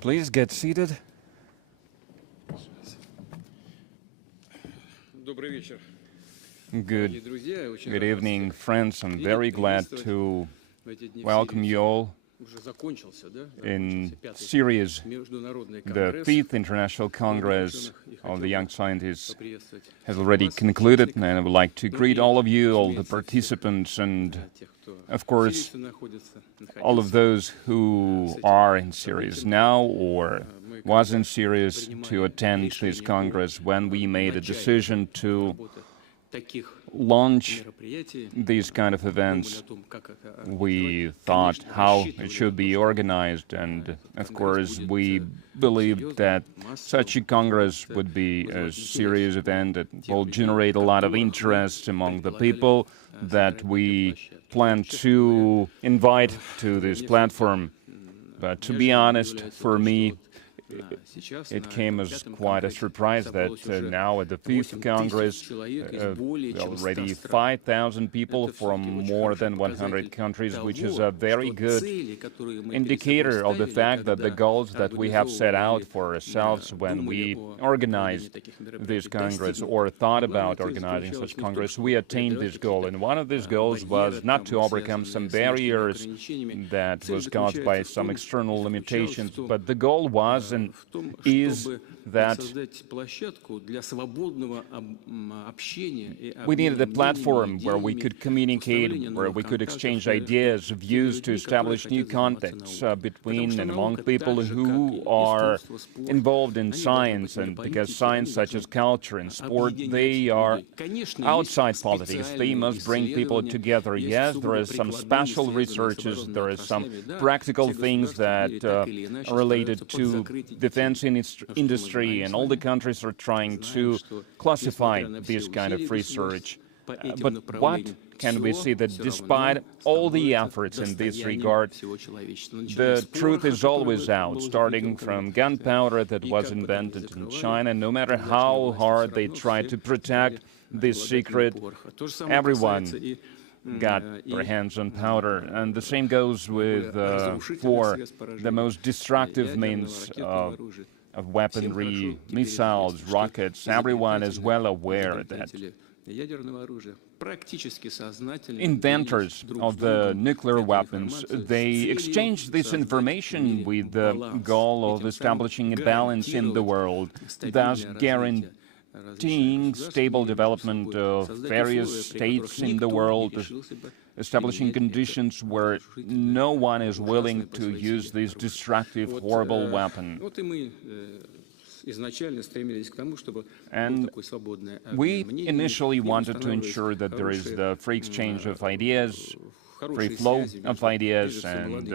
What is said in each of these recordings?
Please get seated. Good evening, friends. I'm very glad to welcome you all in series, the 5th International Congress of the Young Scientists has already concluded, and I would like to greet all of you, all the participants, and of course, all of those who are in series now or was in series to attend this Congress when we made a decision to launch these kind of events. We thought how it should be organized, and of course we believed that such a Congress would be a serious event that will generate a lot of interest among the people that we plan to invite to this platform. But to be honest, for me, it came as quite a surprise that now at the 5th Congress, already 5,000 people from more than 100 countries, which is a very good indicator of the fact that the goals that we have set out for ourselves when we organized this Congress or thought about organizing such Congress, we attained this goal. And one of these goals was not to overcome some barriers that was caused by some external limitations, but the goal was and is that we needed a platform where we could communicate, where we could exchange ideas, views, to establish new contacts between and among people who are involved in science, and because science, such as culture and sport, they are outside politics. They must bring people together. Yes, there is some special researches, there is some practical things that are related to defense industry, and all the countries are trying to classify this kind of research. But what can we see? That despite all the efforts in this regard, the truth is always out, starting from gunpowder that was invented in China. No matter how hard they try to protect this secret, everyone got their hands on powder. And the same goes with for the most destructive means of weaponry, missiles, rockets. Everyone is well aware that inventors of the nuclear weapons, they exchange this information with the goal of establishing a balance in the world, thus guaranteeing stable development of various states in the world, establishing conditions where no one is willing to use this destructive, horrible weapon. And we initially wanted to ensure that there is the free exchange of ideas, free flow of ideas, and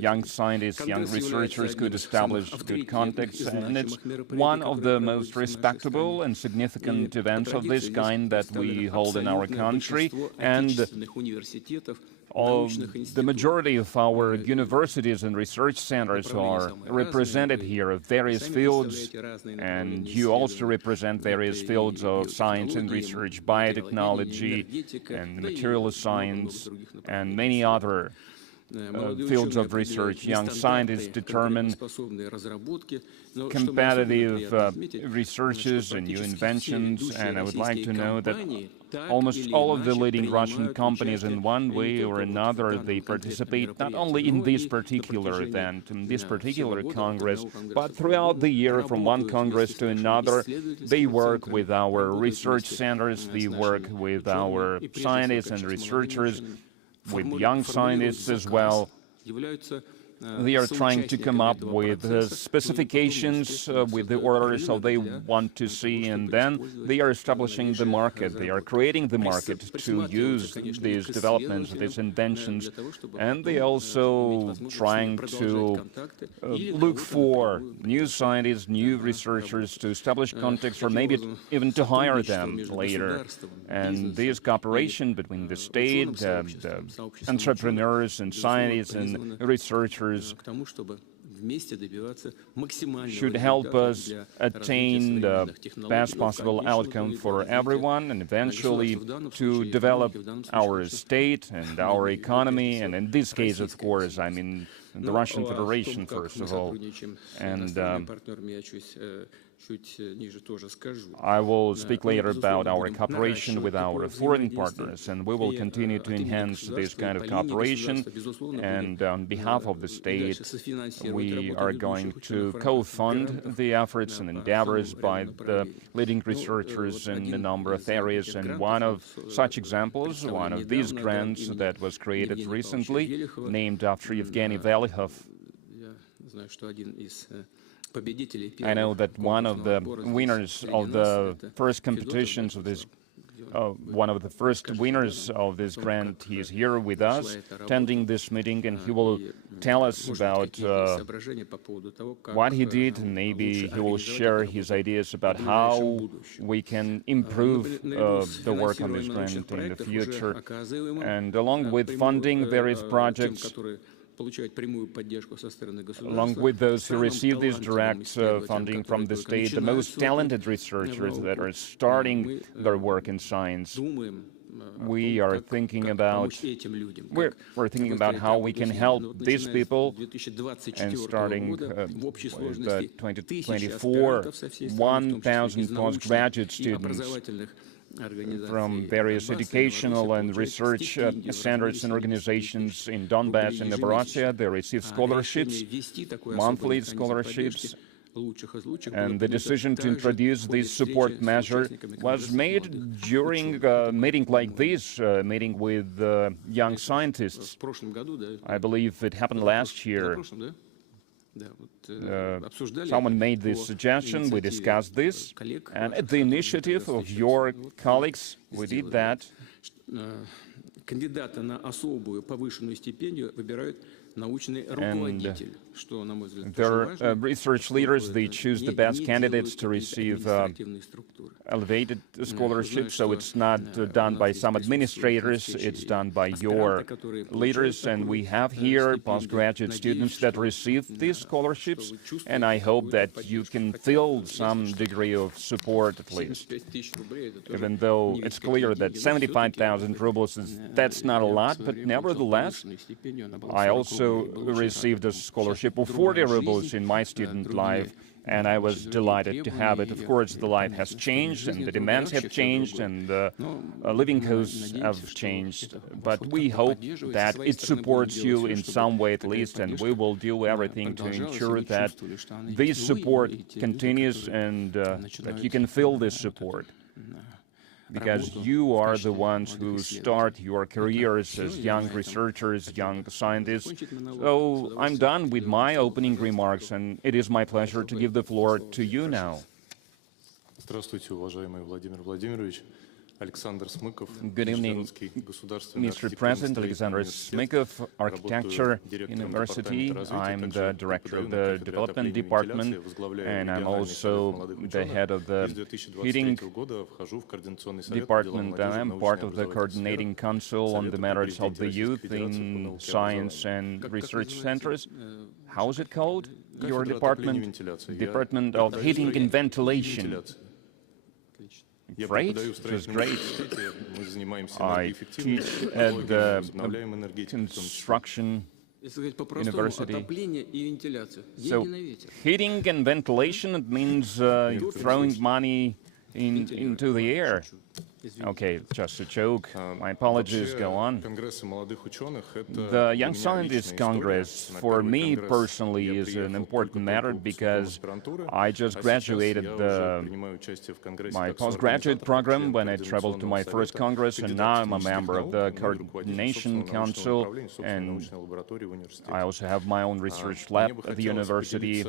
young scientists, young researchers could establish good contacts. And it's one of the most respectable and significant events of this kind that we hold in our country. And the majority of our universities and research centers are represented here of various fields, and you also represent various fields of science and research, biotechnology and material science, and many other fields of research. Young scientists determine competitive researches and new inventions, and I would like to know that almost all of the leading Russian companies, in one way or another, they participate not only in this particular event, in this particular Congress, but throughout the year, from one Congress to another. They work with our research centers, they work with our scientists and researchers, with young scientists as well. They are trying to come up with specifications, with the orders how they want to see, and then they are establishing the market. They are creating the market to use these developments, these inventions, and they also trying to look for new scientists, new researchers to establish contacts, or maybe even to hire them later. And this cooperation between the state, the entrepreneurs and scientists and researchers should help us attain the best possible outcome for everyone and eventually to develop our state and our economy, and in this case, of course, I mean the Russian Federation, first of all. And I will speak later about our cooperation with our foreign partners, and we will continue to enhance this kind of cooperation. And on behalf of the state, we are going to co-fund the efforts and endeavors by the leading researchers in a number of areas. And one of such examples, one of these grants that was created recently, named after Evgeny Velihov. I know that one of the winners of the first competitions of this, one of the first winners of this grant, he is here with us, attending this meeting, and he will tell us about what he did, and maybe he will share his ideas about how we can improve the work on this grant in the future. And along with funding various projects, along with those who receive this direct funding from the state, the most talented researchers that are starting their work in science, we're thinking about how we can help these people, and starting with 2024, 1,000 postgraduate students from various educational and research centers and organizations in Donbass and Novorossiya. They receive scholarships, monthly scholarships, and the decision to introduce this support measure was made during a meeting like this, meeting with young scientists. I believe it happened last year. Someone made this suggestion, we discussed this, and at the initiative of your colleagues, we did that. And their research leaders, they choose the best candidates to receive elevated scholarships, so it's not done by some administrators, it's done by your leaders, and we have here postgraduate students that receive these scholarships, and I hope that you can feel some degree of support at least. Even though it's clear that 75,000 rubles, that's not a lot, but nevertheless, I also received a scholarship of 40 rubles in my student life, and I was delighted to have it. Of course, the life has changed, and the demands have changed, and the living costs have changed, but we hope that it supports you in some way at least, and we will do everything to ensure that this support continues and that you can feel this support, because you are the ones who start your careers as young researchers, young scientists. So I'm done with my opening remarks, and it is my pleasure to give the floor to you now. Здравствуйте, уважаемый Владимир Владимирович. Good evening, Mr. President. Alexander Smykov, Architecture University. I'm the director of the Development Department, and I'm also the head of the Heating Department. I'm part of the Coordinating Council on the matters of the youth in science and research centers. How is it called, your department? Department of Heating and Ventilation. Great, it was great. I teach at the construction university. So heating and ventilation, it means throwing money into the air. Okay, just a joke. My apologies, go on. The Young Scientists Congress, for me personally, is an important matter because I just graduated my postgraduate program when I traveled to my first Congress, and now I'm a member of the Coordination Council, and I also have my own research lab at the university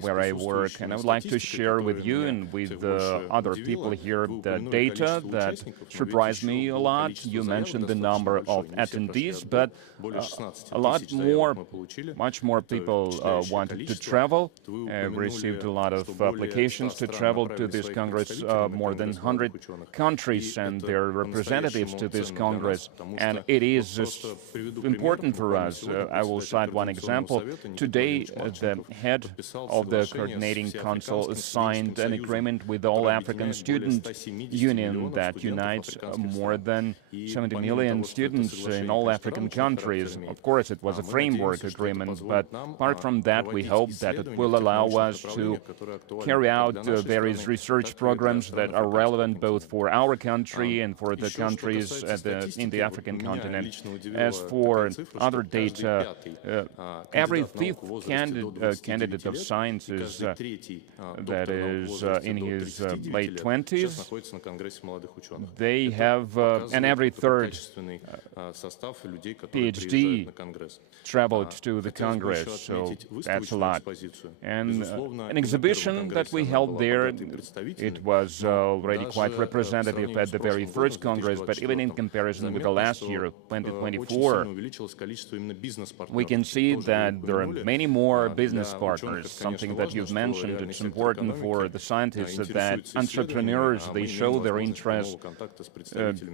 where I work, and I would like to share with you and with other people here the data data that surprised me a lot. You mentioned the number of attendees, but a lot more, much more people wanted to travel. We received a lot of applications to travel to this Congress, more than 100 countries and their representatives to this Congress. And it is important for us. I will cite one example. Today, the head of the Coordinating Council signed an agreement with All African Student Union that unites more than 70 million students in all African countries. Of course, it was a framework agreement, but apart from that, we hope that it will allow us to carry out various research programs that are relevant both for our country and for the countries in the African continent. As for other data, every fifth candidate of sciences that is in his late 20s, they have, and every third PhD traveled to the Congress, so that's a lot. And an exhibition that we held there, it was already quite representative at the very first Congress, but even in comparison with the last year, 2024, we can see that there are many more business partners, something that you've mentioned. It's important for the scientists that entrepreneurs, they show their interest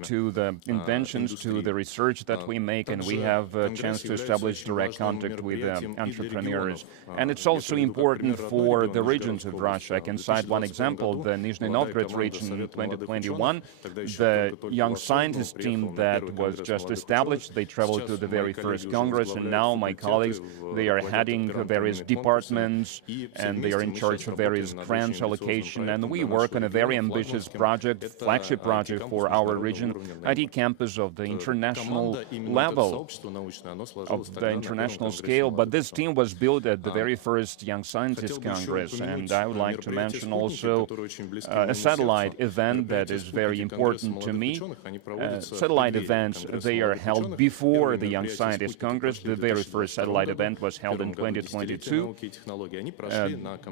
to the inventions, to the research that we make, and we have a chance to establish direct contact with entrepreneurs. And it's also important for the regions of Russia. I can cite one example, the Nizhny Novgorod region in 2021, the young scientist team that was just established, they traveled to the very first Congress, and now my colleagues, they are heading various departments, and they are in charge of various grants allocation, and we work on a very ambitious project, flagship project for our region, IT campus of the international level, of the international scale. But this team was built at the very first Young Scientists Congress, and I would like to mention also a satellite event that is very important to me. Satellite events, they are held before the Young Scientists Congress. The very first satellite event was held in 2022,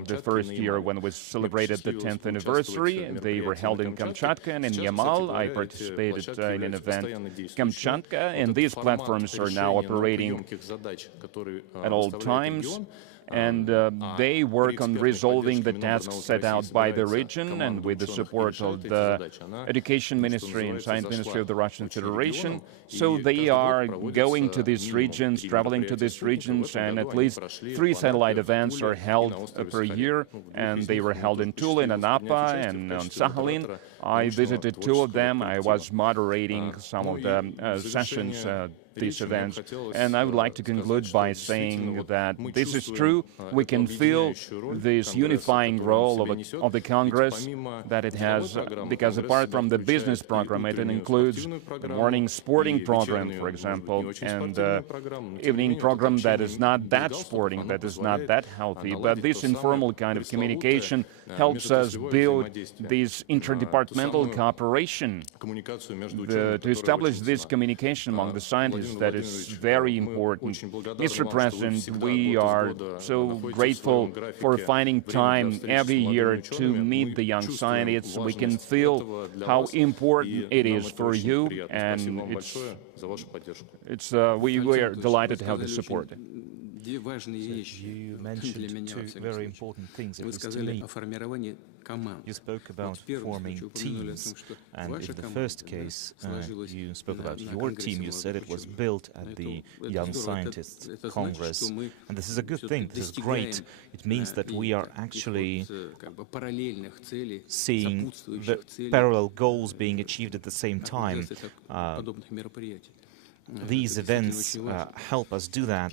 the first year when we celebrated the 10th anniversary. They were held in Kamchatka and in Yamal. I participated in an event Kamchatka, and these platforms are now operating at all times. And they work on resolving the tasks set out by the region, and with the support of the Education Ministry and Science Ministry of the Russian Federation. So they are going to these regions, traveling to these regions, and at least 3 satellite events are held per year, and they were held in Tula, in Anapa, and on Sakhalin. I visited 2 of them. I was moderating some of the sessions, these events, and I would like to conclude by saying that this is true. We can feel this unifying role of the Congress that it has, because apart from the business program, it includes the morning sporting program, for example, and the evening program that is not that sporting, that is not that healthy, but this informal kind of communication helps us build this interdepartmental cooperation, to establish this communication among the scientists. That is very important. Mr. President, we are so grateful for finding time every year to meet the young scientists. We can feel how important it is for you, and we are delighted to have the support. You mentioned 2 very important things, at least to me. You spoke about forming teams, and in the first case, you spoke about your team. You said it was built at the Young Scientists Congress, and this is a good thing. This is great. It means that we are actually seeing the parallel goals being achieved at the same time. These events help us do that,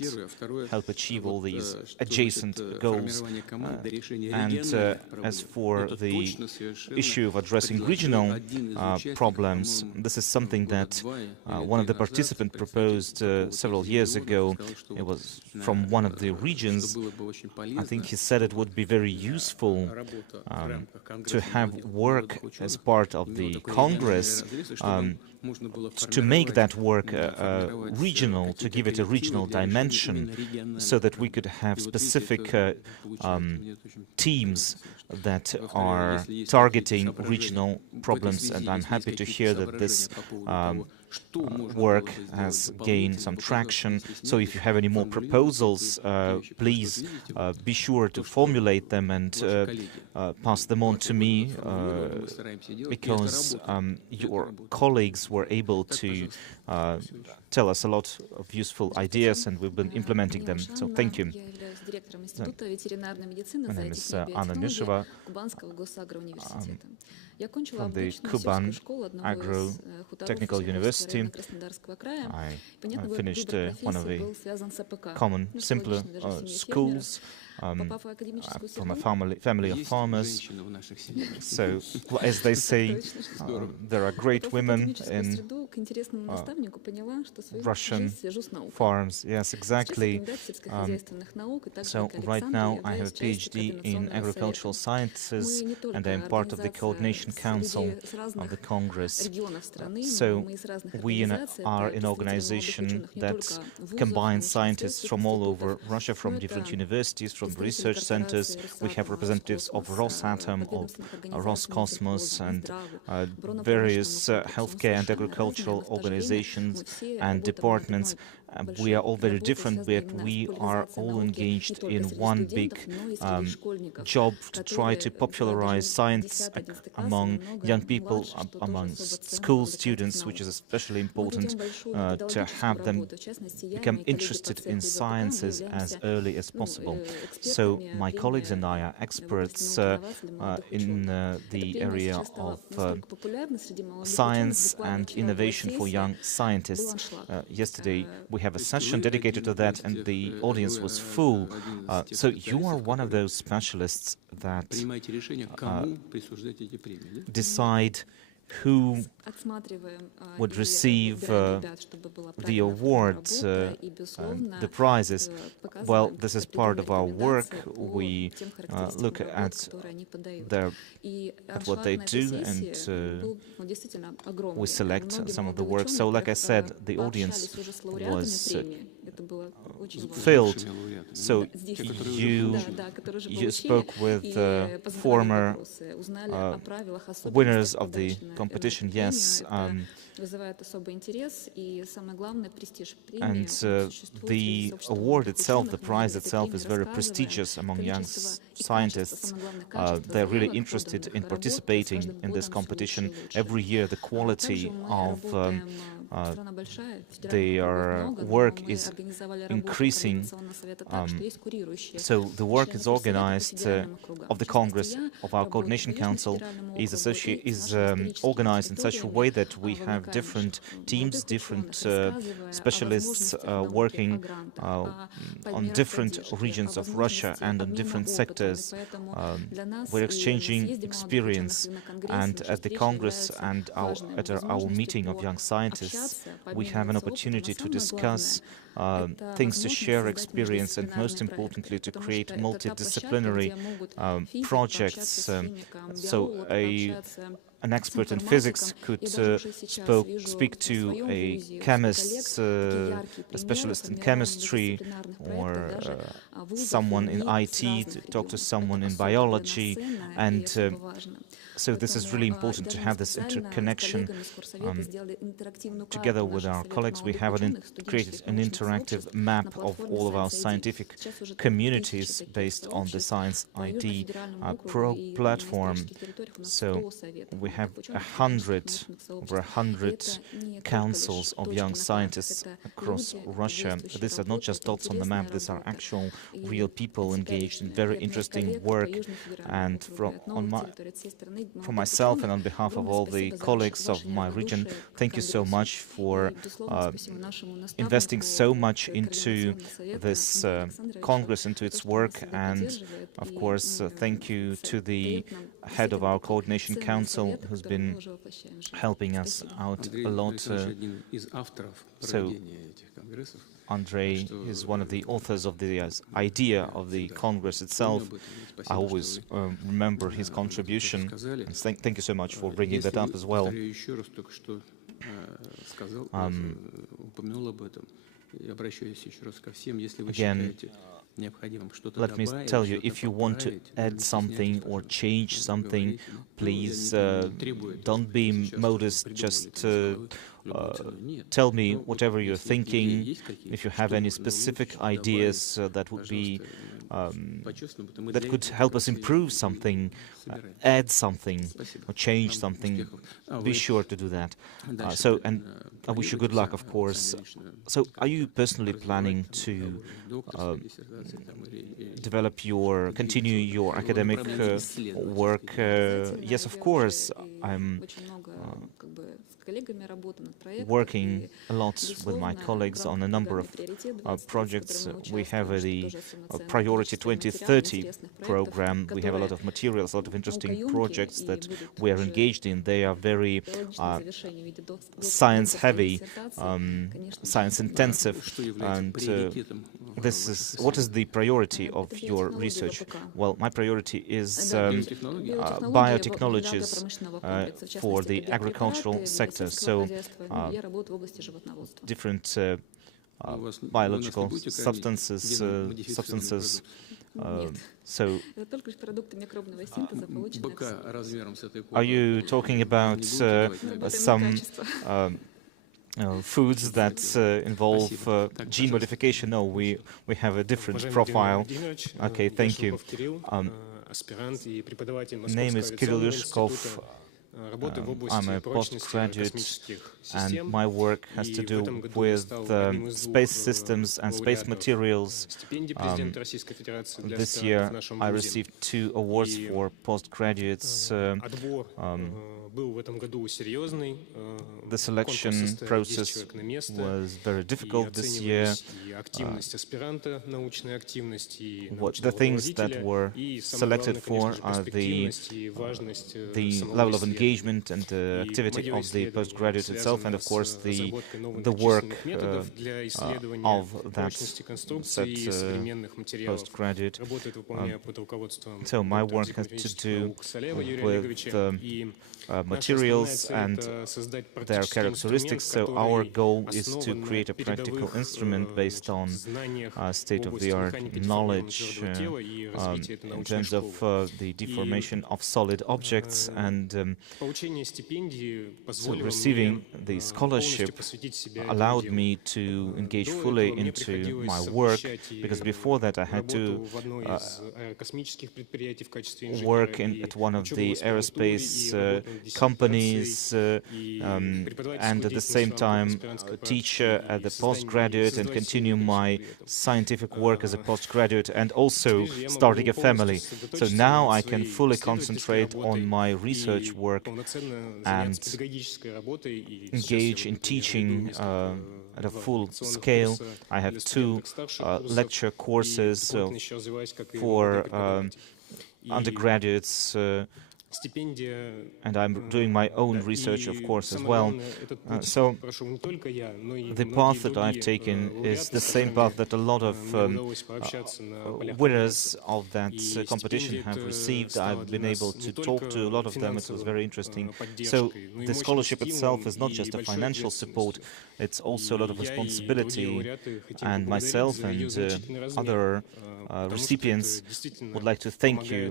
help achieve all these adjacent goals. And as for the issue of addressing regional problems, this is something that one of the participants proposed several years ago. It was from one of the regions. I think he said it would be very useful to have work as part of the Congress, to make that work regional, to give it a regional dimension, so that we could have specific teams that are targeting regional problems. And I'm happy to hear that this work has gained some traction. So if you have any more proposals, please be sure to formulate them and pass them on to me, because your colleagues were able to tell us a lot of useful ideas, and we've been implementing them. So thank you. My name is Anna Misheva from the Kuban Agro-Technical University. I finished one of the common, simpler schools. From a family of farmers. So, as they say, there are great women in Russian farms. Yes, exactly. So right now I have a PhD in agricultural sciences, and I'm part of the coordination council of the Congress. So we are an organization that combines scientists from all over Russia, from different universities, from research centers. We have representatives of Rosatom, of Roscosmos, and various healthcare and agricultural organizations and departments. We are all very different, but we are all engaged in one big job to try to popularize science among young people, among school students, which is especially important to have them become interested in sciences as early as possible. So my colleagues and I are experts in the area of science and innovation for young scientists. Yesterday we have a session dedicated to that, and the audience was full. So you are one of those specialists that decide who would receive the awards, the prizes. Well, this is part of our work. We look at what they do, and we select some of the work. So, like I said, the audience was filled. So you spoke with former winners of the competition, yes, and the award itself, the prize itself, is very prestigious among young scientists. They're really interested in participating in this competition. Every year the quality of their work is increasing. So the work is organized of the Congress, of our Coordination Council, is organized in such a way that we have different teams, different specialists working on different regions of Russia and on different sectors. We're exchanging experience, and at the Congress and at our meeting of young scientists, we have an opportunity to discuss things, to share experience, and most importantly to create multidisciplinary projects. So an expert in physics could speak to a chemist, a specialist in chemistry, or someone in IT to talk to someone in biology, and so this is really important to have this interconnection. Together with our colleagues, we have created an interactive map of all of our scientific communities based on the Science ID platform. So we have over 100 councils of young scientists across Russia. These are not just dots on the map, these are actual real people engaged in very interesting work. And for myself and on behalf of all the colleagues of my region, thank you so much for investing so much into this Congress, into its work. And of course, thank you to the head of our Coordination Council, who's been helping us out a lot. So Andre is one of the authors of the idea of the Congress itself. I always remember his contribution, and thank you so much for bringing that up as well. Again, let me tell you, if you want to add something or change something, please don't be modest, just tell me whatever you're thinking. If you have any specific ideas that would be that could help us improve something, add something, or change something, be sure to do that. And I wish you good luck, of course. So, are you personally planning to continue your academic work? Yes, of course. I'm working a lot with my colleagues on a number of projects. We have the Priority 2030 program. We have a lot of materials, a lot of interesting projects that we are engaged in. They are very science-heavy, science-intensive, and what is the priority of your research? Well, my priority is biotechnologies for the agricultural sector. So, different biological substances. So, are you talking about some foods that involve gene modification? No, we have a different profile. Okay, thank you. Name is Kirill Yushkov. I'm a postgraduate, and my work has to do with space systems and space materials. This year, I received 2 awards for postgraduates. The selection process was very difficult this year. The things that were selected for are the level of engagement and the activity of the postgraduate itself, and of course the work of that said postgraduate. So my work has to do with materials and their characteristics. So our goal is to create a practical instrument based on state-of-the-art knowledge in terms of the deformation of solid objects. And so receiving the scholarship allowed me to engage fully into my work, because before that I had to work at one of the aerospace companies and at the same time teach at the postgraduate and continue my scientific work as a postgraduate, and also starting a family. So now I can fully concentrate on my research work and engage in teaching at a full scale. I have 2 lecture courses for undergraduates, and I'm doing my own research, of course, as well. So the path that I've taken is the same path that a lot of winners of that competition have received. I've been able to talk to a lot of them. It was very interesting. So the scholarship itself is not just a financial support, it's also a lot of responsibility. And myself and other recipients would like to thank you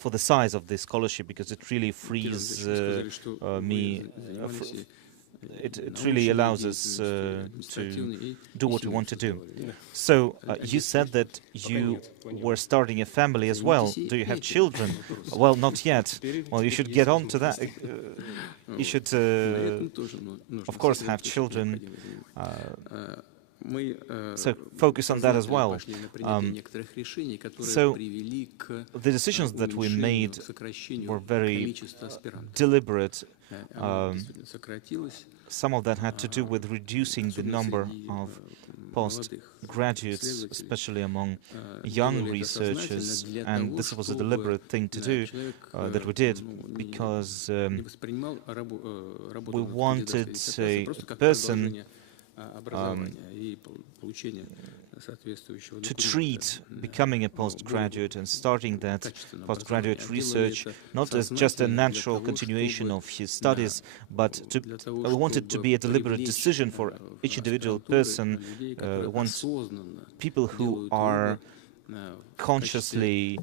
for the size of this scholarship, because it really frees me. It really allows us to do what we want to do. So you said that you were starting a family as well. Do you have children? Well, not yet. Well, you should get on to that. You should, of course, have children. So focus on that as well. So the decisions that we made were very deliberate. Some of that had to do with reducing the number of postgraduates, especially among young researchers, and this was a deliberate thing to do that we did, because we wanted a person to treat becoming a postgraduate and starting that postgraduate research not as just a natural continuation of his studies, but I want it to be a deliberate decision for each individual person. Wants people who are consciously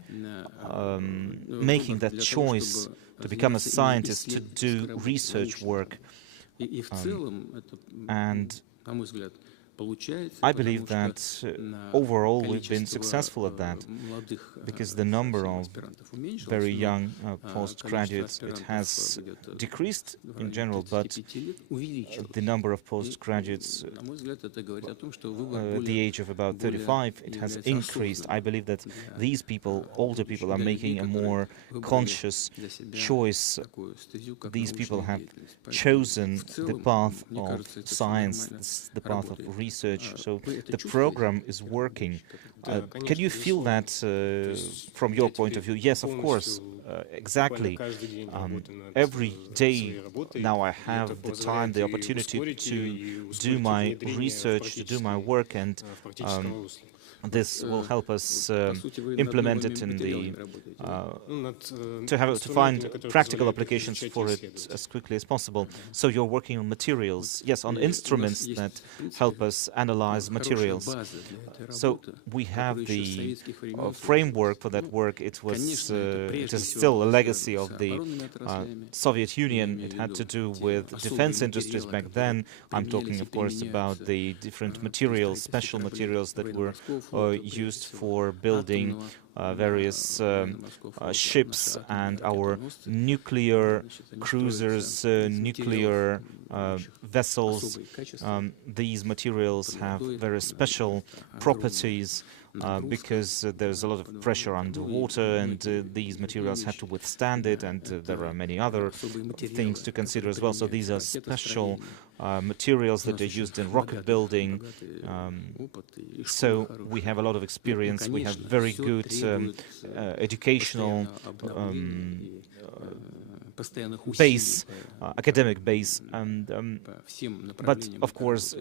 making that choice to become a scientist, to do research work. And I believe that overall we've been successful at that, because the number of very young postgraduates, it has decreased in general, but the number of postgraduates at the age of about 35, it has increased. I believe that these people, older people, are making a more conscious choice. These people have chosen the path of science, the path of research, so the program is working. Can you feel that from your point of view? Yes, of course, exactly. Every day now I have the time, the opportunity to do my research, to do my work, and this will help us implement it in the to find practical applications for it as quickly as possible. So you're working on materials, yes, on instruments that help us analyze materials. So we have the framework for that work. It is still a legacy of the Soviet Union. It had to do with defense industries back then. I'm talking, of course, about the different materials, special materials that were used for building various ships and our nuclear cruisers, nuclear vessels. These materials have very special properties because there's a lot of pressure underwater, and these materials have to withstand it, and there are many other things to consider as well. So these are special materials that are used in rocket building. So we have a lot of experience. We have very good educational base, academic base, and but of course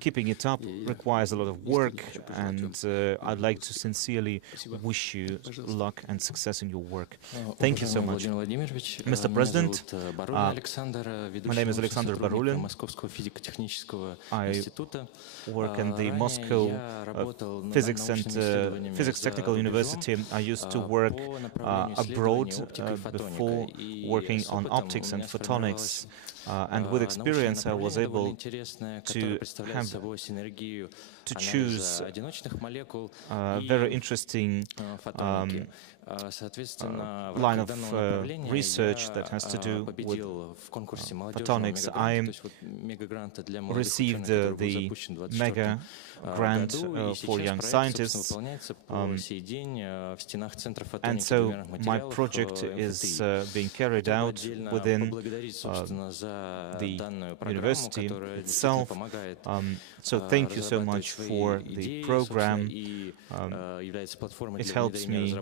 keeping it up requires a lot of work, and I'd like to sincerely wish you luck and success in your work. Thank you so much. Mr. President, my name is Alexander Barulin. I work in the Moscow Physics and Physics Technical University. I used to work abroad before working on optics and photonics, and with experience I was able to choose very interesting line of research that has to do with photonics. I received the mega grant for young scientists, and so my project is being carried out within the university itself. So thank you so much for the program. It helps me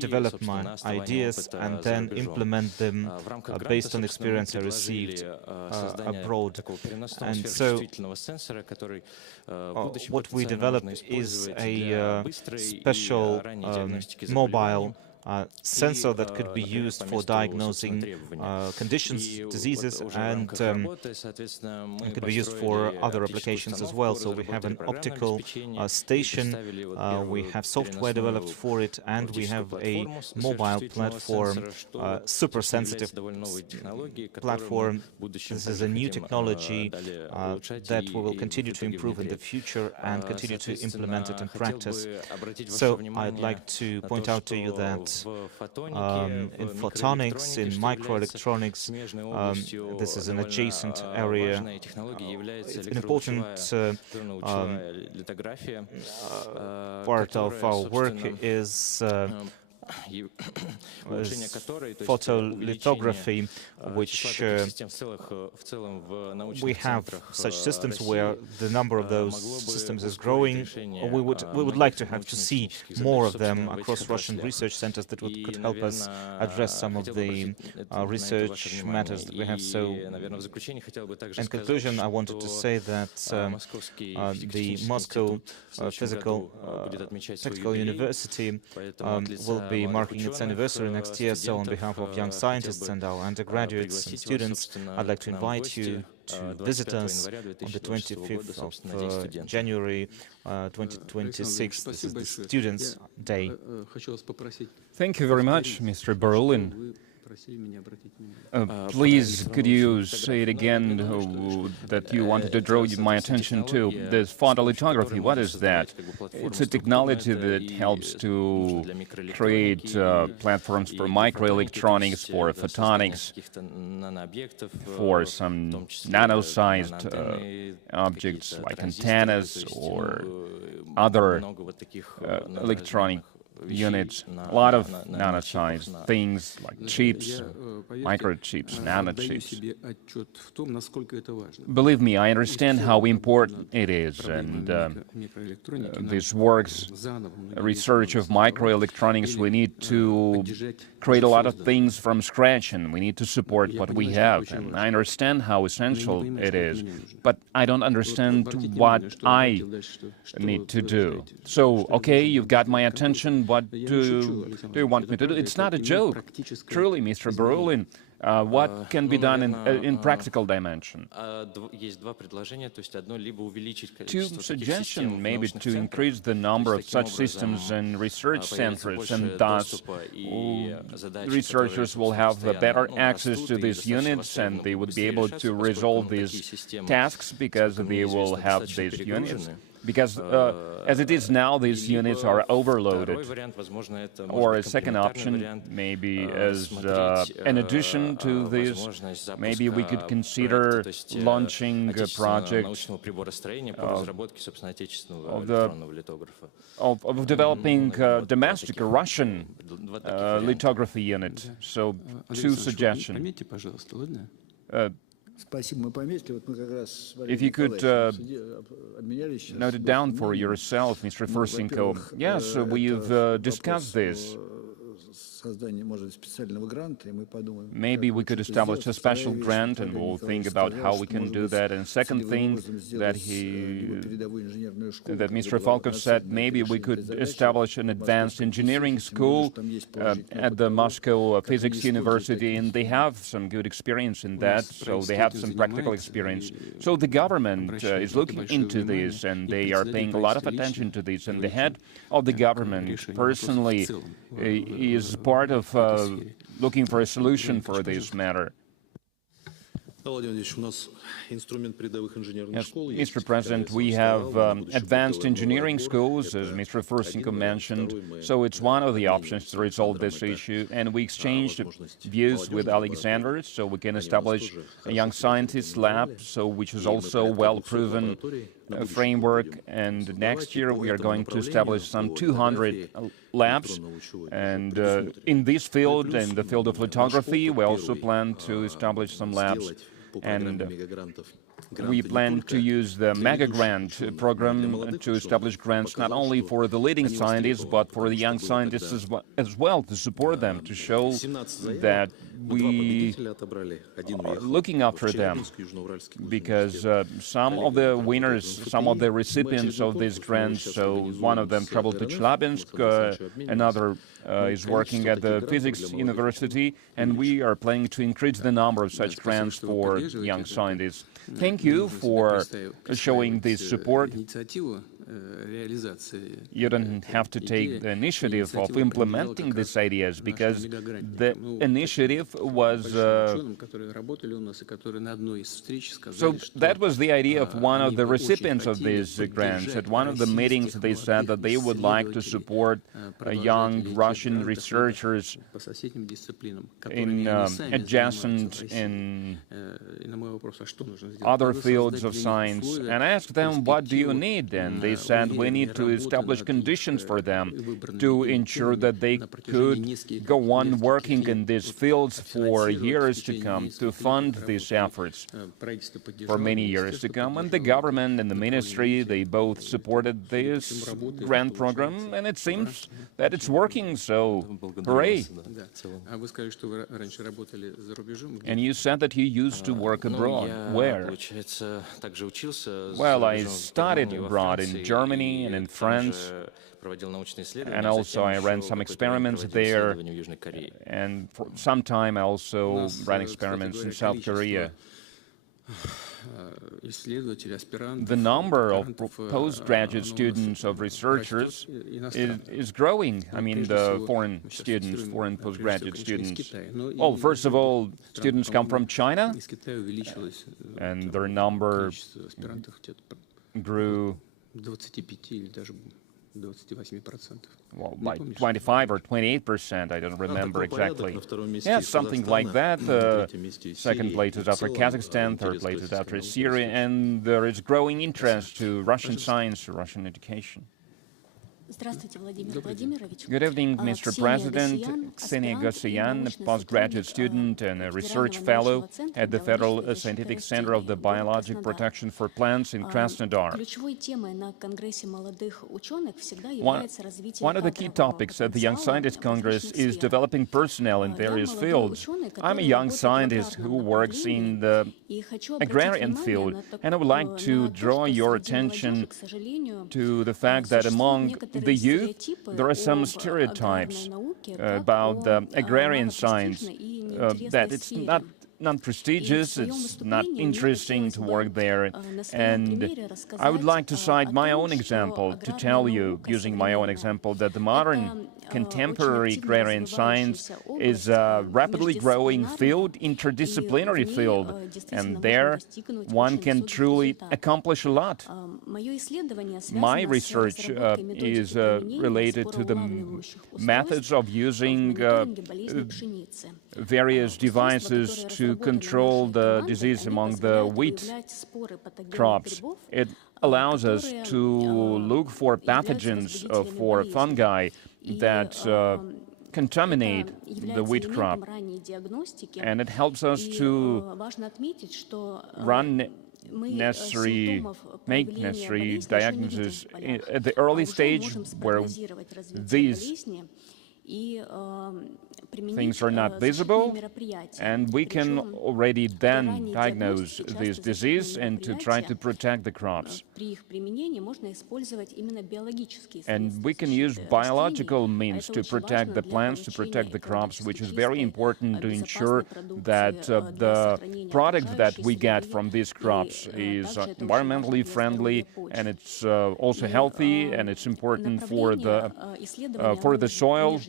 develop my ideas and then implement them based on experience I received abroad. And so what we developed is a special mobile sensor that could be used for diagnosing conditions, diseases, and it could be used for other applications as well. So we have an optical station, we have software developed for it, and we have a mobile platform, super sensitive platform. This is a new technology that we will continue to improve in the future and continue to implement it in practice. So I'd like to point out to you that in photonics, in microelectronics, this is an adjacent area. It's an important part of our work is photolithography, which we have such systems where the number of those systems is growing. We would like to see more of them across Russian research centers that could help us address some of the research matters that we have. So, in conclusion, I wanted to say that the Moscow Technical University will be marking its anniversary next year. So, on behalf of young scientists and our undergraduates and students, I'd like to invite you to visit us on the 25th of January 2026. This is the Students' Day. Thank you very much, Mr. Barulin. Please, could you say it again that you wanted to draw my attention to? This photolithography, what is that? It's a technology that helps to create platforms for microelectronics, for photonics, for some nano-sized objects like antennas or other electronic units, a lot of nano-sized things like chips, microchips, nanochips. Believe me, I understand how important it is, and this works, research of microelectronics, we need to create a lot of things from scratch, and we need to support what we have, and I understand how essential it is, but I don't understand what I need to do. So, okay, you've got my attention. What do you want me to do? It's not a joke. Truly, Mr. Barulin, what can be done in practical dimension? Two suggestions, maybe to increase the number of such systems in research centers, and thus researchers will have better access to these units, and they would be able to resolve these tasks because they will have these units. Because as it is now, these units are overloaded. Or a second option, maybe as an addition to this, maybe we could consider launching a project of developing a domestic Russian lithography unit. So, two suggestions. If you could note it down for yourself, Mr. Fursenko. Yes, we've discussed this. Maybe we could establish a special grant, and we'll think about how we can do that. And second thing that Mr. Falkov said, maybe we could establish an advanced engineering school at the Moscow Physics University, and they have some good experience in that, so they have some practical experience. So the government is looking into this, and they are paying a lot of attention to this, and the head of the government personally is part of looking for a solution for this matter. Yes, Mr. President, we have advanced engineering schools, as Mr. Fursenko mentioned, so it's one of the options to resolve this issue, and we exchanged views with Alexander, so we can establish a young scientist lab, which is also well-proven framework, and next year we are going to establish some 200 labs, and in this field, in the field of lithography, we also plan to establish some labs, and we plan to use the mega grant program to establish grants not only for the leading scientists, but for the young scientists as well, to support them, to show that we are looking after them, because some of the winners, some of the recipients of these grants, so one of them traveled to Chelyabinsk, another is working at the Physics University, and we are planning to increase the number of such grants for young scientists. Thank you for showing this support. You don't have to take the initiative of implementing these ideas, because the initiative was... So that was the idea of one of the recipients of these grants. At one of the meetings, they said that they would like to support young Russian researchers in adjacent in other fields of science. And I asked them, what do you need? And they said we need to establish conditions for them to ensure that they could go on working in these fields for years to come, to fund these efforts for many years to come. And the government and the ministry, they both supported this grant program, and it seems that it's working, so hooray. And you said that you used to work abroad. Where? Well, I studied abroad in Germany and in France, and also I ran some experiments there, and for some time I also ran experiments in South Korea. The number of postgraduate students, of researchers, is growing. I mean, the foreign students, foreign postgraduate students. Well, first of all, students come from China, and their number grew well, by 25 or 28%, I don't remember exactly. Yeah, something like that. Second place is after Kazakhstan, third place is after Syria, and there is growing interest to Russian science, to Russian education. Good evening, Mr. President. Ksenia Gosyan, postgraduate student and a research fellow at the Federal Scientific Center of the Biologic Protection for Plants in Krasnodar. One of the key topics at the Young Scientist Congress is developing personnel in various fields. I'm a young scientist who works in the agrarian field, and I would like to draw your attention to the fact that among the youth, there are some stereotypes about the agrarian science, that it's not prestigious, it's not interesting to work there. And I would like to cite my own example to tell you, using my own example, that the modern contemporary agrarian science is a rapidly growing field, interdisciplinary field, and there one can truly accomplish a lot. My research is related to the methods of using various devices to control the disease among the wheat crops. It allows us to look for pathogens, for fungi that contaminate the wheat crop, and it helps us to make necessary diagnosis at the early stage where these things are not visible, and we can already then diagnose this disease and to try to protect the crops. And we can use biological means to protect the plants, to protect the crops, which is very important to ensure that the product that we get from these crops is environmentally friendly, and it's also healthy, and it's important for the soil.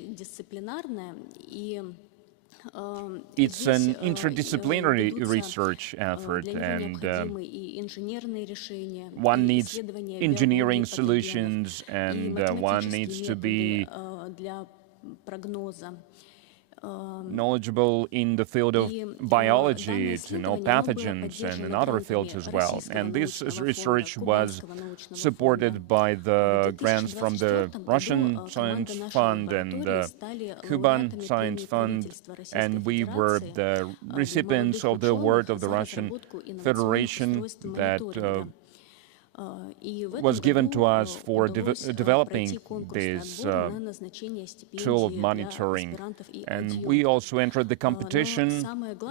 It's an interdisciplinary research effort, and one needs engineering solutions, and one needs to be knowledgeable in the field of biology, to know pathogens, and in other fields as well. And this research was supported by the grants from the Russian Science Fund and the Cuban Science Fund, and we were the recipients of the award of the Russian Federation that was given to us for developing this tool of monitoring. And we also entered the competition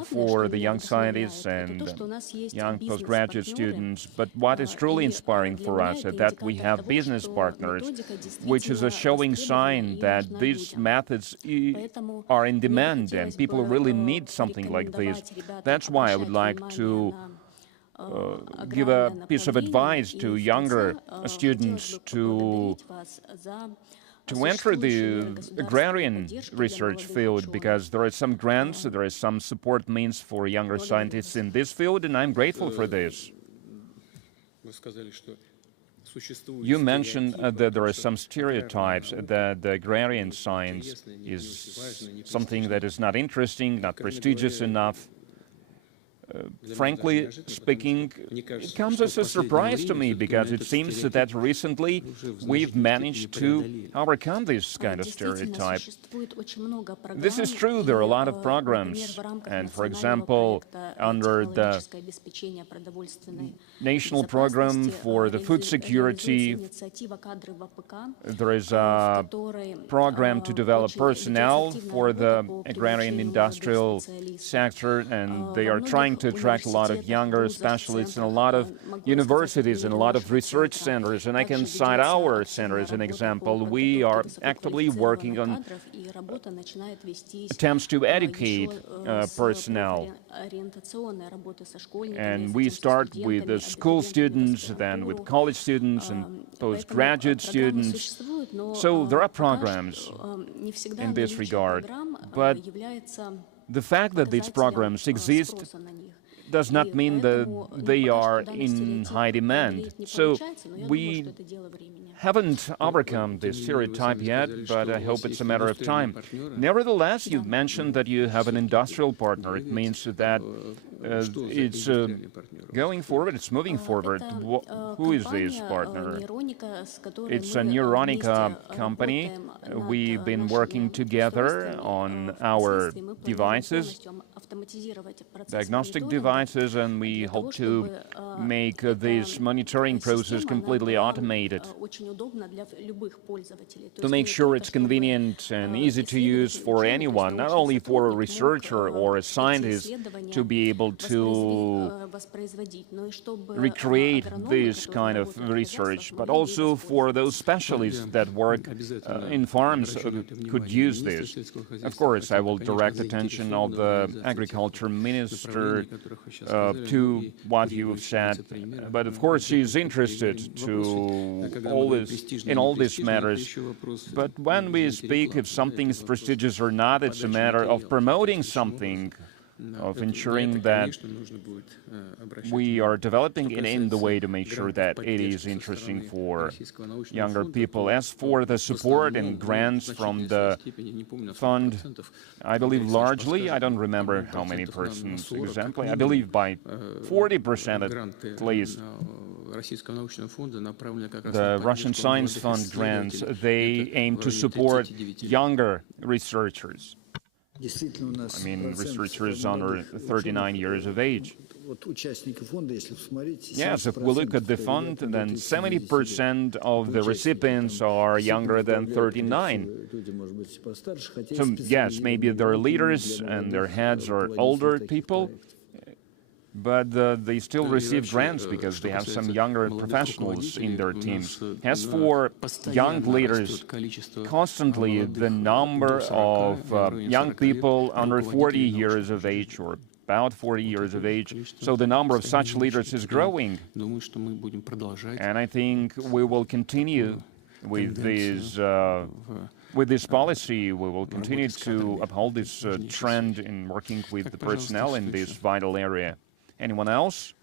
for the young scientists and young postgraduate students. But what is truly inspiring for us is that we have business partners, which is a showing sign that these methods are in demand and people really need something like this. That's why I would like to give a piece of advice to younger students to enter the agrarian research field, because there are some grants, there are some support means for younger scientists in this field, and I'm grateful for this. You mentioned that there are some stereotypes, that the agrarian science is something that is not interesting, not prestigious enough. frankly speaking, it comes as a surprise to me, because it seems that recently we've managed to overcome this kind of stereotype. This is true, there are a lot of programs, and for example, under the national program for the food security, there is a program to develop personnel for the agrarian industrial sector, and they are trying to attract a lot of younger specialists in a lot of universities and a lot of research centers. And I can cite our center as an example. We are actively working on attempts to educate personnel. And we start with the school students, then with college students and postgraduate students. So there are programs in this regard, but the fact that these programs exist does not mean that they are in high demand. So we haven't overcome this stereotype yet, but I hope it's a matter of time. Nevertheless, you mentioned that you have an industrial partner. It means that it's going forward, it's moving forward. Who is this partner? It's a Neuronica company. We've been working together on our devices, diagnostic devices, and we hope to make this monitoring process completely automated, to make sure it's convenient and easy to use for anyone, not only for a researcher or a scientist to be able to recreate this kind of research, but also for those specialists that work in farms could use this. Of course, I will direct attention of the Agriculture Minister to what you have said, but of course she's interested to all these matters. But when we speak if something is prestigious or not, it's a matter of promoting something, of ensuring that we are developing it in the way to make sure that it is interesting for younger people. As for the support and grants from the fund, I believe largely, I don't remember how many persons exactly, I believe by 40% at least, the Russian Science Fund grants, they aim to support younger researchers. I mean, researchers under 39 years of age. Yes, if we look at the fund, then 70% of the recipients are younger than 39. So, yes, maybe they're leaders and their heads are older people, but they still receive grants because they have some younger professionals in their teams. As for young leaders, constantly the number of young people under 40 years of age or about 40 years of age, so the number of such leaders is growing. And I think we will continue with this policy. We will continue to uphold this trend in working with the personnel in this vital area. Anyone else?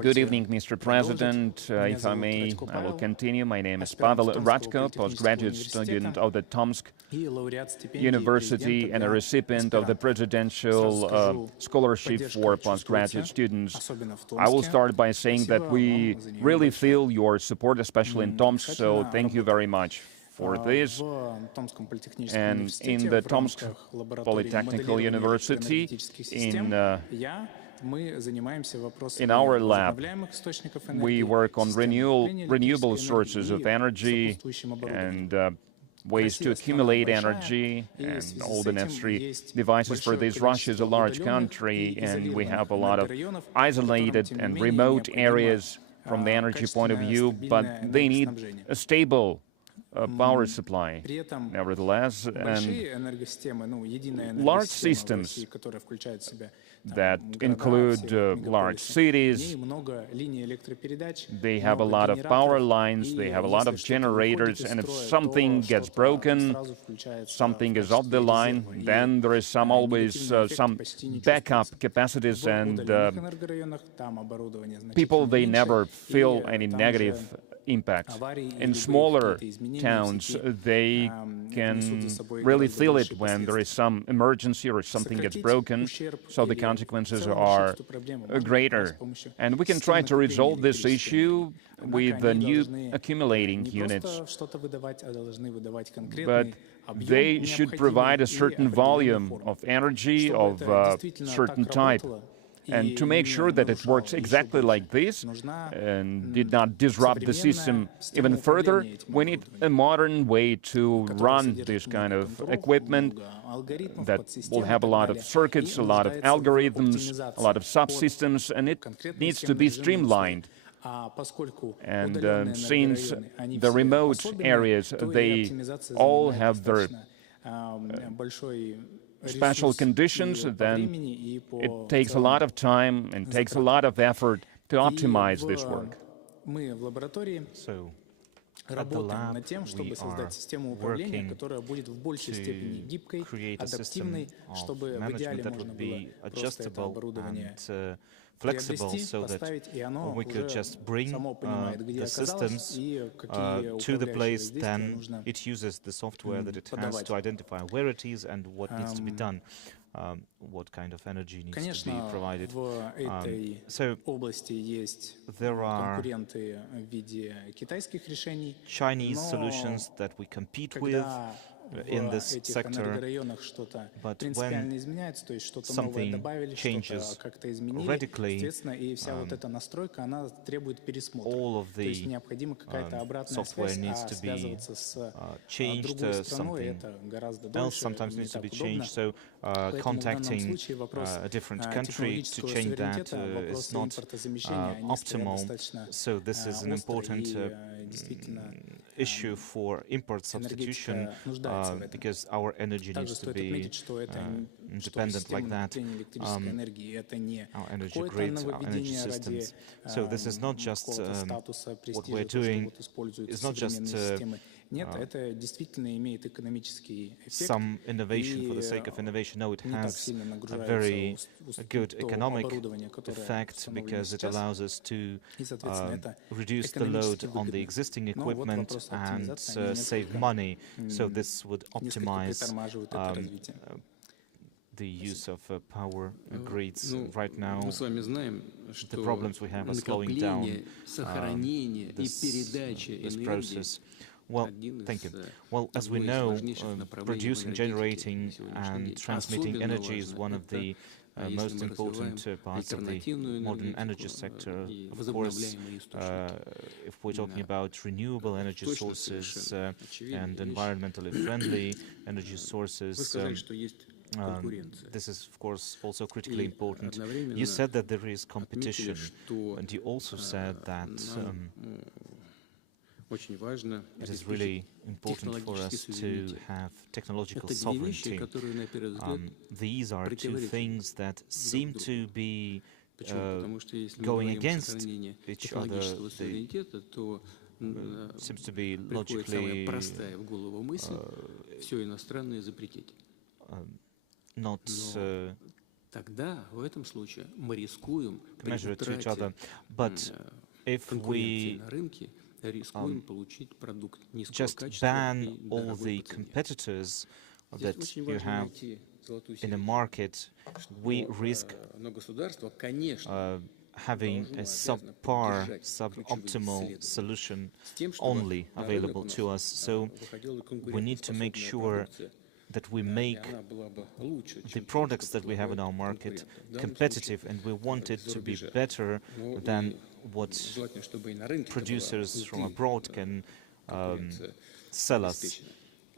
Good evening, Mr. President. If I may, I will continue. My name is Pavel Radko, postgraduate student of the Tomsk University and a recipient of the Presidential Scholarship for Postgraduate Students. I will start by saying that we really feel your support, especially in Tomsk, so thank you very much for this. And in the Tomsk Polytechnical University, in our lab, we work on renewable sources of energy and ways to accumulate energy and all the necessary devices for this. Russia is a large country, and we have a lot of isolated and remote areas from the energy point of view, but they need a stable power supply, nevertheless, and large systems that include large cities. They have a lot of power lines, they have a lot of generators, and if something gets broken, something is off the line, then there is always some backup capacities, and people, they never feel any negative impact. In smaller towns, they can really feel it when there is some emergency or something gets broken, so the consequences are greater. And we can try to resolve this issue with the new accumulating units, but they should provide a certain volume of energy of a certain type. And to make sure that it works exactly like this and did not disrupt the system even further, we need a modern way to run this kind of equipment that will have a lot of circuits, a lot of algorithms, a lot of subsystems, and it needs to be streamlined. And since the remote areas, they all have their special conditions, then it takes a lot of time and takes a lot of effort to optimize this work. So, at the lab, we are working to create a system of management that would be adjustable and flexible, so that we could just bring the systems to the place, then it uses the software that it has to identify where it is and what needs to be done, what kind of energy needs to be provided. So there are Chinese solutions that we compete with in this sector, but when something changes radically, all of the software needs to be changed, something else sometimes needs to be changed, so contacting a different country to change that is not optimal. So this is an important issue for import substitution, because our energy needs to be independent like that, our energy grids, our energy systems. So this is not just what we're doing, it's not just some innovation for the sake of innovation. No, it has a very good economic effect, because it allows us to reduce the load on the existing equipment and save money. So this would optimize the use of power grids. Right now, the problems we have are slowing down this process. Well, thank you. Well, as we know, producing, generating, and transmitting energy is one of the most important parts of the modern energy sector. Of course, if we're talking about renewable energy sources and environmentally friendly energy sources, this is, of course, also critically important. You said that there is competition, and you also said that it is really important for us to have technological sovereignty. These are two things that seem to be going against each other. They seems to be logically not measured to each other. But if we just ban all the competitors that you have in a market, we risk having a subpar, suboptimal solution only available to us. So we need to make sure that we make the products that we have in our market competitive, and we want it to be better than what producers from abroad can sell us.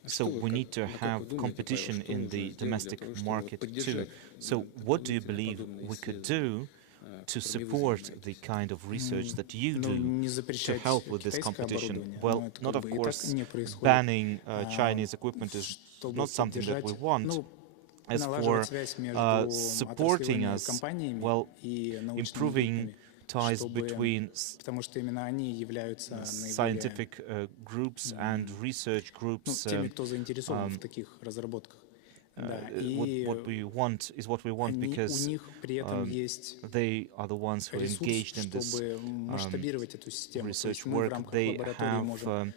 So we need to have competition in the domestic market too. So what do you believe we could do to support the kind of research that you do to help with this competition? Well, not of course banning Chinese equipment is not something that we want. As for supporting us, well, improving ties between scientific groups and research groups what we want is what we want because they are the ones who are engaged in this research work. They have a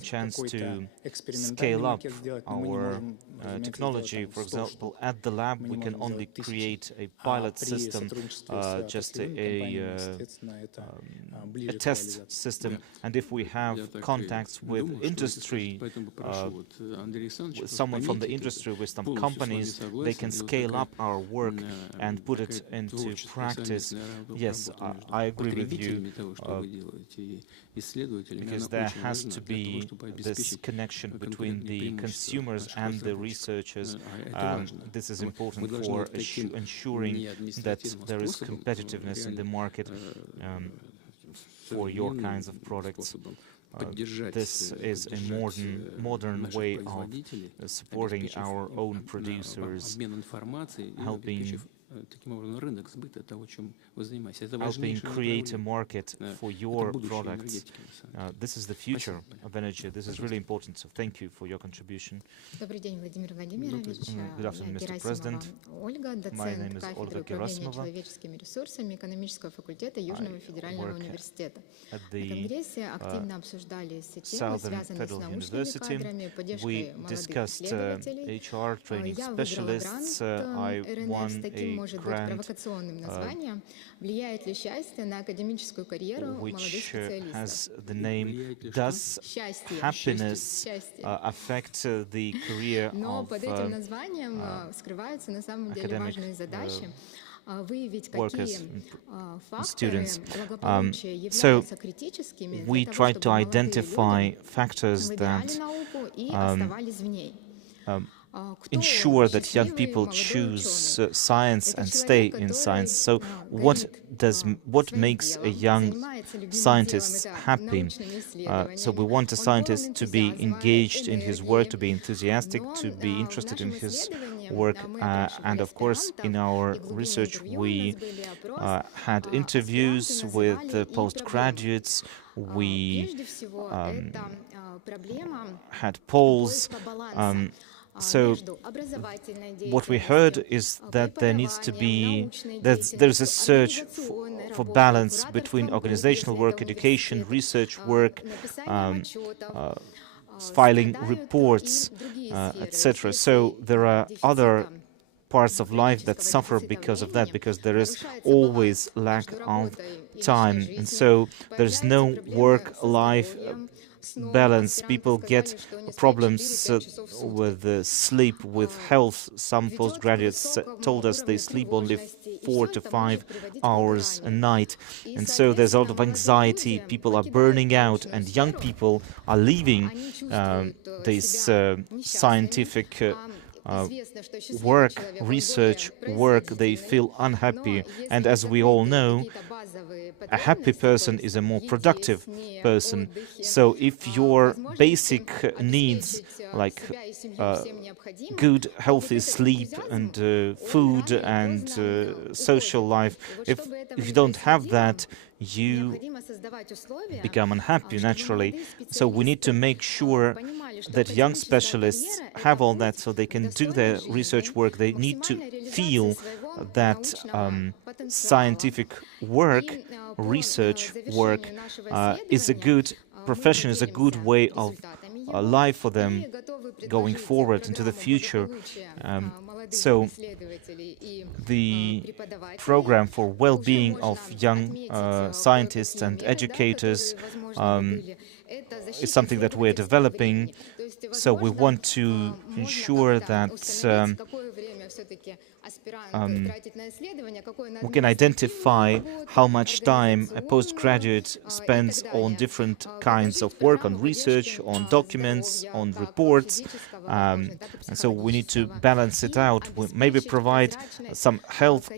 chance to scale up our technology. For example, at the lab, we can only create a pilot system, just a test system. And if we have contacts with industry, with someone from the industry, with some companies, they can scale up our work and put it into practice. Yes, I agree with you, because there has to be this connection between the consumers and the researchers. This is important for ensuring that there is competitiveness in the market for your kinds of products. This is a modern way of supporting our own producers, helping create a market for your products. This is the future of energy. This is really important. So thank you for your contribution. Добрый день, Владимир Владимирович. Good afternoon, Mr. President. Ольга, My name доцент is кафедры Olga управления Gerasimova. человеческими ресурсами экономического факультета Южного федерального work университета. At На the Конгрессе активно обсуждались темы, Southern связанные с Federal научными University. кадрами, поддержкой We молодых discussed исследователей. HR training Я выиграла specialists. грант I РНС won с таким, a может быть, grant провокационным названием. Влияет ли счастье на академическую карьеру молодых which специалистов? has the name Does Счастье, Happiness счастье. Affect the career Но of под этим названием скрываются на самом деле academic важные задачи. Выявить, workers какие and факторы students. благополучия So являются критическими we для того, tried to чтобы молодые identify люди factors выбирали that науку и оставались в ней. Кто ensure that young счастливый people молодой choose ученый? science Это and человек, stay in который, science. So what своим makes a делом, young занимается любимым scientist делом, это happy? научными So we исследованиями. want a Он scientist полон to be энтузиазма, engaged in his work, to be энергии. enthusiastic, Но to be в interested in нашем his исследовании work. мы And опрашивали of course, in аспирантов, our и в глубине research, интервью у we нас были опрос. had interviews Аспиранты with называли и проблемы. postgraduates. We Прежде всего, это проблема had polls. поиска баланса. So what we heard is that there needs to be, there's a search for balance between organizational work, education, research work, filing reports, etc. So there are other parts of life that suffer because of that, because there is always lack of time. And so there's no work-life balance. People get problems with sleep, with health. Some postgraduates told us they sleep only 4 to 5 hours a night. And so there's a lot of anxiety. People are burning out, and young people are leaving this scientific work, research work. They feel unhappy. And as we all know, a happy person is a more productive person. So if your basic needs, like good, healthy sleep and food and social life, if you don't have that, you become unhappy naturally. So we need to make sure that young specialists have all that so they can do their research work. They need to feel that scientific work, research work is a good profession, is a good way of life for them going forward into the future. So the program for well-being of young scientists and educators is something that we're developing. So we want to ensure that we can identify how much time a postgraduate spends on different kinds of work, on research, on documents, on reports. And so we need to balance it out. We maybe provide some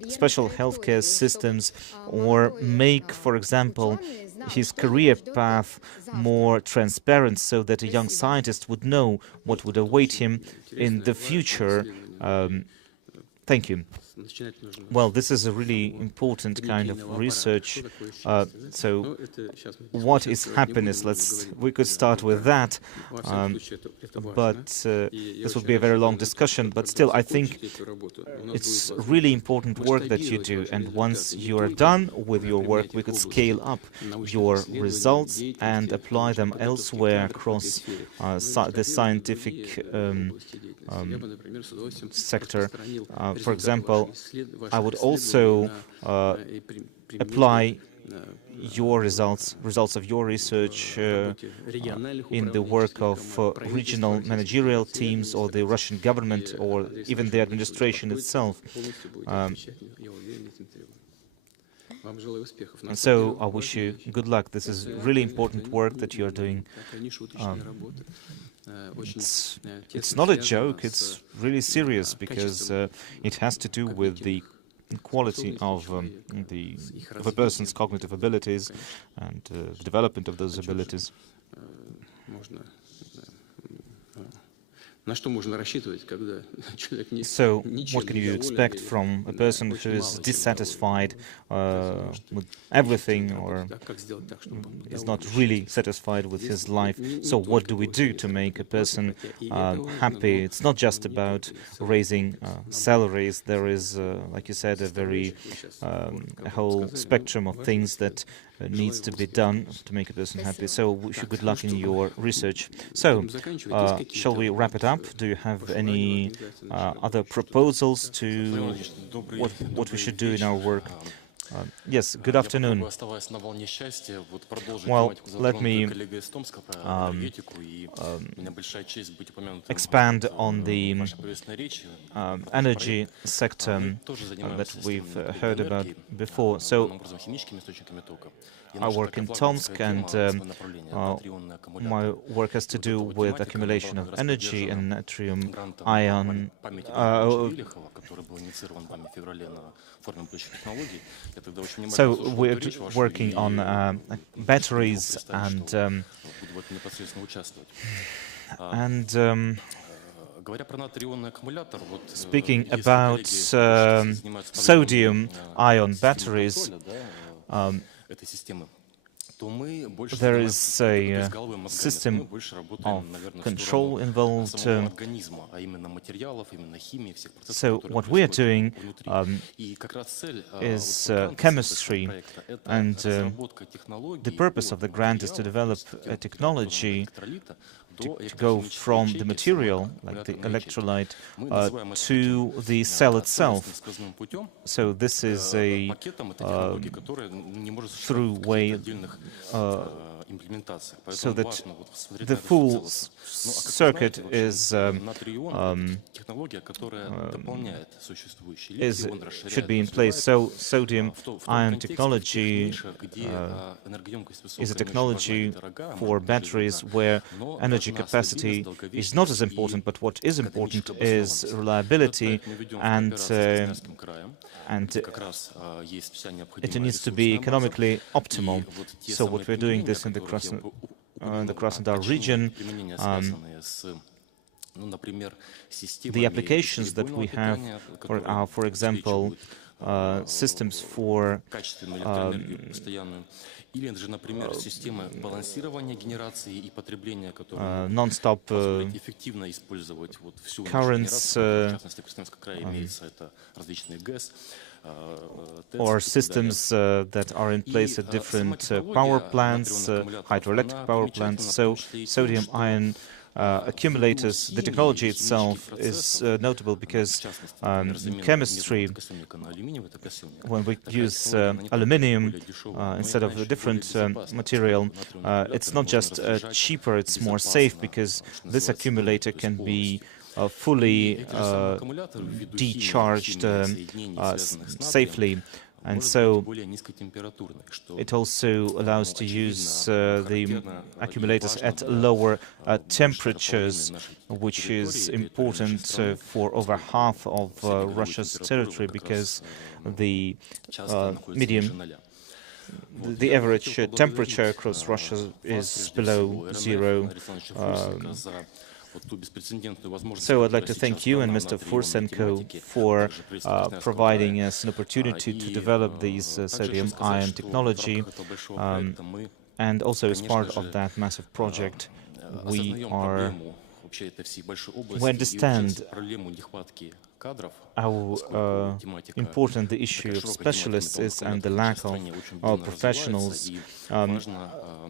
special healthcare systems, or make, for example, his career path more transparent so that a young scientist would know what would await him in the future. Thank you. Well, this is a really important kind of research. So, what is happiness? We could start with that, but this would be a very long discussion. But still, I think it's really important work that you do. And once you are done with your work, we could scale up your results and apply them elsewhere across the scientific sector. For example, I would also apply your results of your research in the work of regional managerial teams or the Russian government or even the administration itself. And so I wish you good luck. This is really important work that you're doing. It's not a joke, it's really serious because it has to do with the quality of a person's cognitive abilities and the development of those abilities. So, what can you expect from a person who is dissatisfied with everything or is not really satisfied with his life? So, what do we do to make a person happy? It's not just about raising salaries. There is, like you said, a whole spectrum of things that needs to be done to make a person happy. So wish you good luck in your research. So, shall we wrap it up? Do you have any other proposals to what we should do in our work? Yes, good afternoon. Well, let me expand on the energy sector that we've heard about before. So, I work in Tomsk, and my work has to do with accumulation of energy and natrium ion. So we're working on batteries and speaking about sodium-ion batteries, there is a system of control involved. So what we are doing is chemistry, and the purpose of the grant is to develop a technology to go from the material, like the electrolyte, to the cell itself. So this is a through way so that the full circuit should be in place. So sodium-ion technology is a technology for batteries where energy capacity is not as important, but what is important is reliability, and it needs to be economically optimal. So what we're doing this in the Krasnodar region, the applications that we have are, for example, systems for non-stop currents, or systems that are in place at different power plants, hydroelectric power plants. So sodium-ion accumulators, the technology itself is notable because in chemistry, when we use aluminium instead of a different material, it's not just cheaper, it's more safe, because this accumulator can be fully decharged safely. And so it also allows to use the accumulators at lower temperatures, which is important for over half of Russia's territory, because the the average temperature across Russia is below zero. So I'd like to thank you and Mr. Fursenko for providing us an opportunity to develop these sodium-ion technology. And also as part of that massive project, we understand how important the issue of specialists is and the lack of professionals.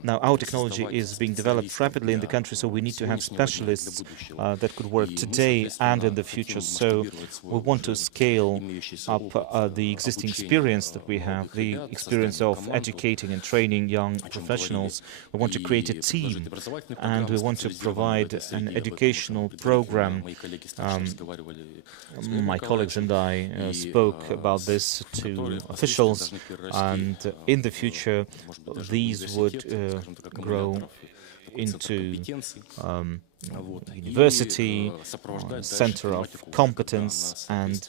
Now, our technology is being developed rapidly in the country, so we need to have specialists that could work today and in the future. So we want to scale up the existing experience that we have, the experience of educating and training young professionals. We want to create a team, and we want to provide an educational program. My colleagues and I spoke about this to officials, and in the future these would grow into university, center of competence, and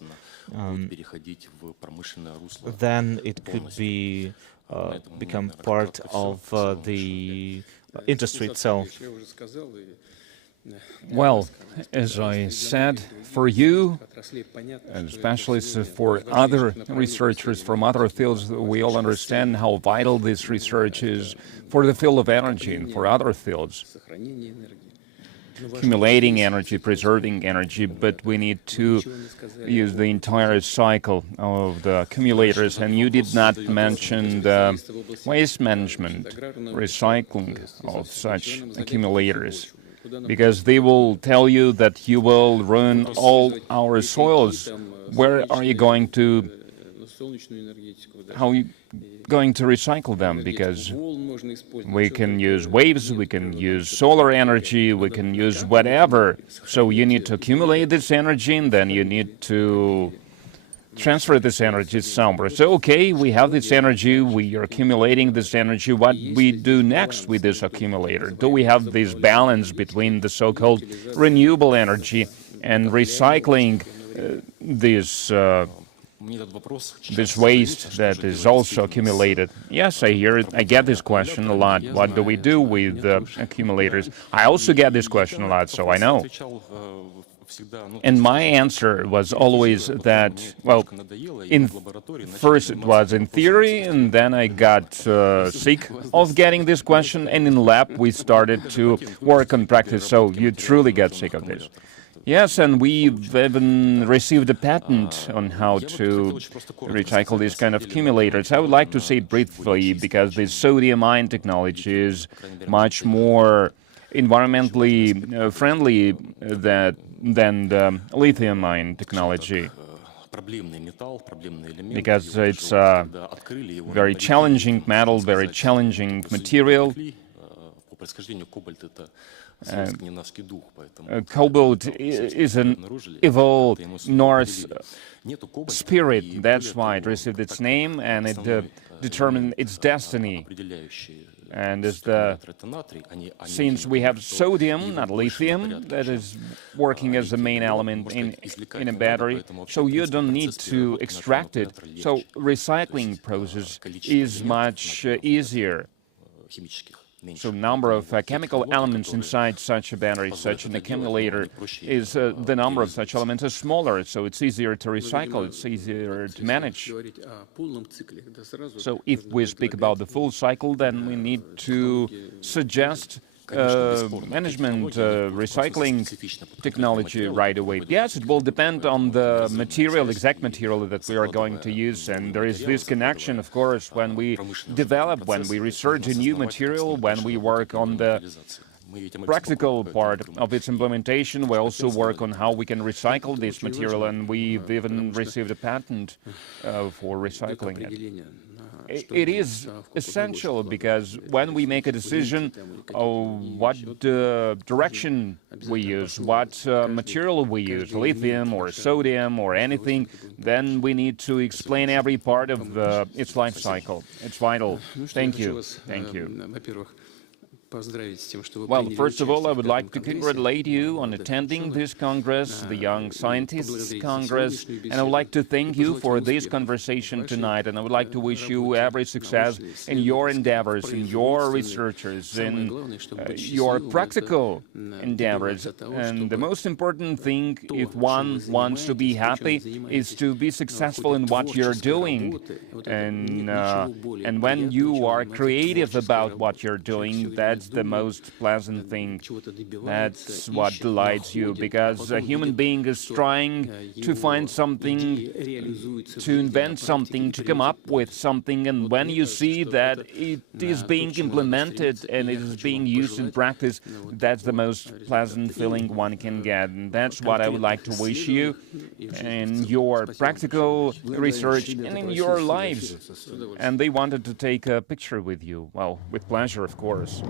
then it could be become part of the industry itself. Well, as I said, for you, and especially for other researchers from other fields, we all understand how vital this research is for the field of energy and for other fields. Accumulating energy, preserving energy, but we need to use the entire cycle of the accumulators. And you did not mention the waste management, recycling of such accumulators, because they will tell you that you will ruin all our soils. Where are you going to, how are you going to recycle them? Because we can use waves, we can use solar energy, we can use whatever. So you need to accumulate this energy, and then you need to transfer this energy somewhere. So, okay, we have this energy, we are accumulating this energy. What we do next with this accumulator? Do we have this balance between the so-called renewable energy and recycling this waste that is also accumulated? Yes, I get this question a lot. What do we do with accumulators? I also get this question a lot, so I know. And my answer was always that, well, first it was in theory, and then I got sick of getting this question, and in lab we started to work on practice, so you truly get sick of this. Yes, and we've even received a patent on how to recycle these kind of accumulators. I would like to say briefly, because the sodium-ion technology is much more environmentally friendly than the lithium-ion technology, because it's a very challenging metal, very challenging material. Cobalt is an evil Norse spirit. That's why it received its name, and it determined its destiny. And since we have sodium, not lithium, that is working as the main element in a battery, so you don't need to extract it. So recycling process is much easier. So number of chemical elements inside such a battery, such an accumulator, is the number of such elements is smaller, so it's easier to recycle, it's easier to manage. So if we speak about the full cycle, then we need to suggest management recycling technology right away. Yes, it will depend on the material, exact material that we are going to use, and there is this connection, of course, when we develop, when we research a new material, when we work on the practical part of its implementation. We also work on how we can recycle this material, and we've even received a patent for recycling it. It is essential, because when we make a decision of what direction we use, what material we use, lithium or sodium or anything, then we need to explain every part of its life cycle. It's vital. Thank you. Thank you. Well, first of all, I would like to congratulate you on attending this Congress, the Young Scientists Congress, and I would like to thank you for this conversation tonight, and I would like to wish you every success in your endeavors, in your researches, in your practical endeavors. And the most important thing, if one wants to be happy, is to be successful in what you're doing. And when you are creative about what you're doing, that's the most pleasant thing. That's what delights you, because a human being is trying to find something, to invent something, to come up with something, and when you see that it is being implemented and it is being used in practice, that's the most pleasant feeling one can get. And that's what I would like to wish you in your practical research and in your lives. And they wanted to take a picture with you. Well, with pleasure, of course.